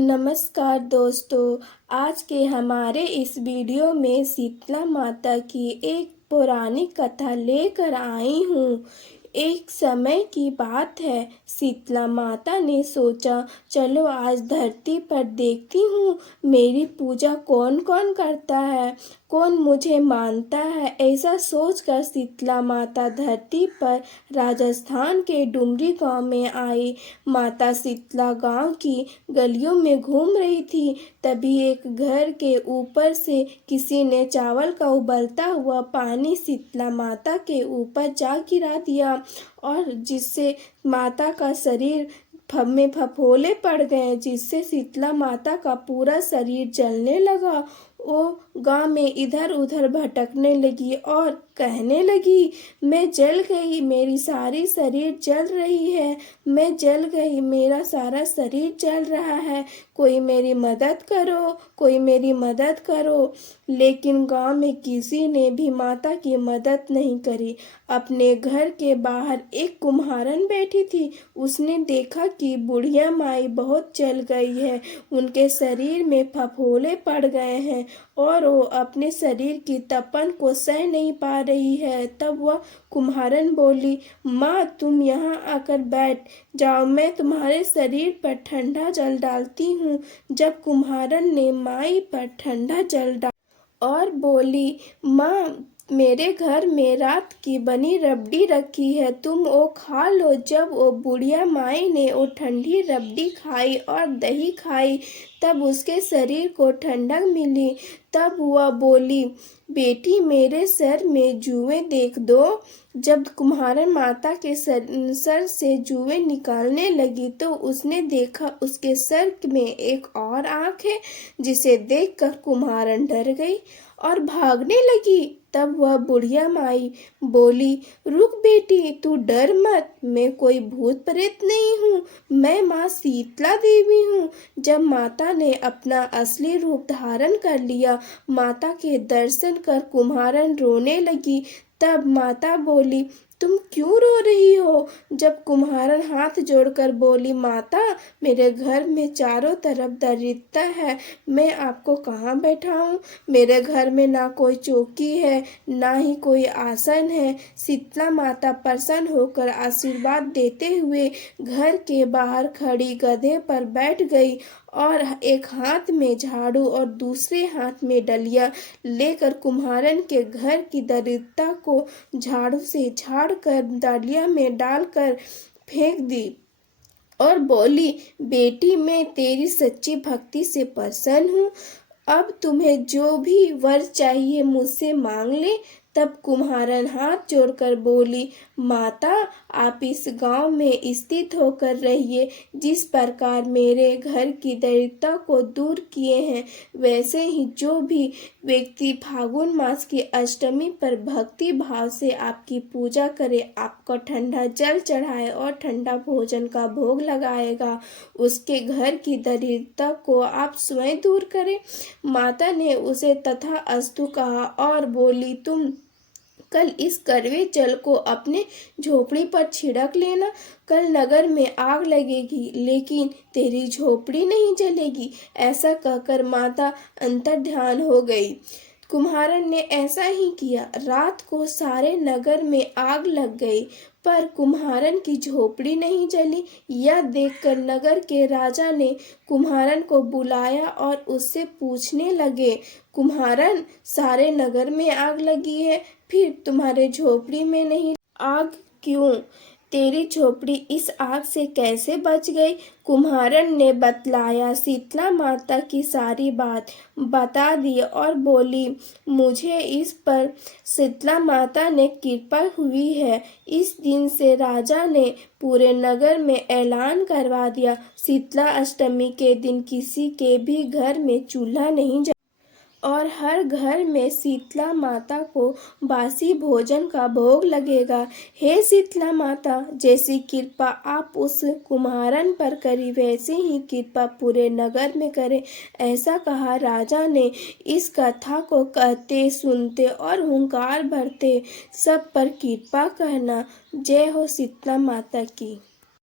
नमस्कार दोस्तों, आज के हमारे इस वीडियो में शीतला माता की एक पौराणिक कथा लेकर आई हूँ। एक समय की बात है, शीतला माता ने सोचा चलो आज धरती पर देखती हूँ मेरी पूजा कौन कौन करता है, कौन मुझे मानता है। ऐसा सोचकर शीतला माता धरती पर राजस्थान के डुमरी गांव में आई। माता शीतला गांव की गलियों में घूम रही थी, तभी एक घर के ऊपर से किसी ने चावल का उबलता हुआ पानी शीतला माता के ऊपर जा गिरा दिया और जिससे माता का शरीर में फफोले पड़ गए, जिससे शीतला माता का पूरा शरीर जलने लगा। वो गांव में इधर उधर भटकने लगी और कहने लगी, मैं जल गई, मेरी सारी शरीर जल रही है, मैं जल गई, मेरा सारा शरीर जल रहा है, कोई मेरी मदद करो, कोई मेरी मदद करो। लेकिन गांव में किसी ने भी माता की मदद नहीं करी। अपने घर के बाहर एक कुम्हारन बैठी थी। उसने देखा कि बुढ़िया माई बहुत जल गई है, उनके शरीर में फफोले पड़ गए हैं और वो अपने शरीर की तपन को सह नहीं पा रही है। तब वह कुम्हारन बोली, माँ तुम यहाँ आकर बैठ जाओ, मैं तुम्हारे शरीर पर ठंडा जल डालती हूँ। जब कुम्हारन ने माई पर ठंडा जल डाला और बोली, माँ मेरे घर में रात की बनी रबड़ी रखी है, तुम वो खा लो। जब वो बुढ़िया माई ने वो ठंडी रबड़ी खाई और दही खाई, तब उसके शरीर को ठंडक मिली। तब वह बोली, बेटी मेरे सर में जुएं देख दो। जब कुम्हारन माता के सर से जुएं निकालने लगी तो उसने देखा उसके सर में एक और आँख है, जिसे देखकर कुम्हारन डर गई और भागने लगी। तब वह बुढ़िया माई बोली, रुक बेटी, तू डर मत, मैं कोई भूत प्रेत नहीं हूँ, मैं माँ शीतला देवी हूँ। जब माता ने अपना असली रूप धारण कर लिया, माता के दर्शन कर कुम्हारन रोने लगी। तब माता बोली, तुम क्यों रो रही हो? जब कुम्हारन हाथ जोड़कर बोली, माता मेरे घर में चारों तरफ दरिद्रता है, मैं आपको कहाँ बैठाऊं? मेरे घर में ना कोई चौकी है, ना ही कोई आसन है। शीतला माता प्रसन्न होकर आशीर्वाद देते हुए घर के बाहर खड़ी गधे पर बैठ गई और एक हाथ में झाड़ू और दूसरे हाथ में डलिया लेकर कुम्हारन के घर की दरिद्रता को झाड़ू से झाड़ कर डलिया में डालकर फेंक दी और बोली, बेटी मैं तेरी सच्ची भक्ति से प्रसन्न हूँ, अब तुम्हें जो भी वर चाहिए मुझसे मांग ले। तब कुम्हारन हाथ जोड़कर बोली, माता आप इस गांव में स्थित होकर रहिए। जिस प्रकार मेरे घर की दरिद्रता को दूर किए हैं, वैसे ही जो भी व्यक्ति फागुन मास की अष्टमी पर भक्ति भाव से आपकी पूजा करे, आपको ठंडा जल चढ़ाए और ठंडा भोजन का भोग लगाएगा, उसके घर की दरिद्रता को आप स्वयं दूर करें। माता ने उसे तथास्तु कहा और बोली, तुम कल इस कड़वे जल को अपने झोपड़ी पर छिड़क लेना। कल नगर में आग लगेगी, लेकिन तेरी झोपड़ी नहीं जलेगी। ऐसा कहकर माता अंतर्ध्यान हो गई। कुम्हारन ने ऐसा ही किया। रात को सारे नगर में आग लग गई, पर कुम्हारन की झोपड़ी नहीं जली। यह देखकर नगर के राजा ने कुम्हारन को बुलाया और उससे पूछने लगे, कुम्हारन सारे नगर में आग लगी है, फिर तुम्हारे झोपड़ी में नहीं आग क्यों? तेरी झोपड़ी इस आग से कैसे बच गई? कुम्हारन ने बतलाया, शीतला माता की सारी बात बता दी और बोली, मुझे इस पर शीतला माता ने कृपा हुई है। इस दिन से राजा ने पूरे नगर में ऐलान करवा दिया, शीतला अष्टमी के दिन किसी के भी घर में चूल्हा नहीं और हर घर में शीतला माता को बासी भोजन का भोग लगेगा। हे शीतला माता, जैसी कृपा आप उस कुम्हारन पर करी, वैसे ही कृपा पूरे नगर में करे। ऐसा कहा राजा ने। इस कथा को कहते, सुनते और हुंकार भरते सब पर कृपा करना। जय हो शीतला माता की।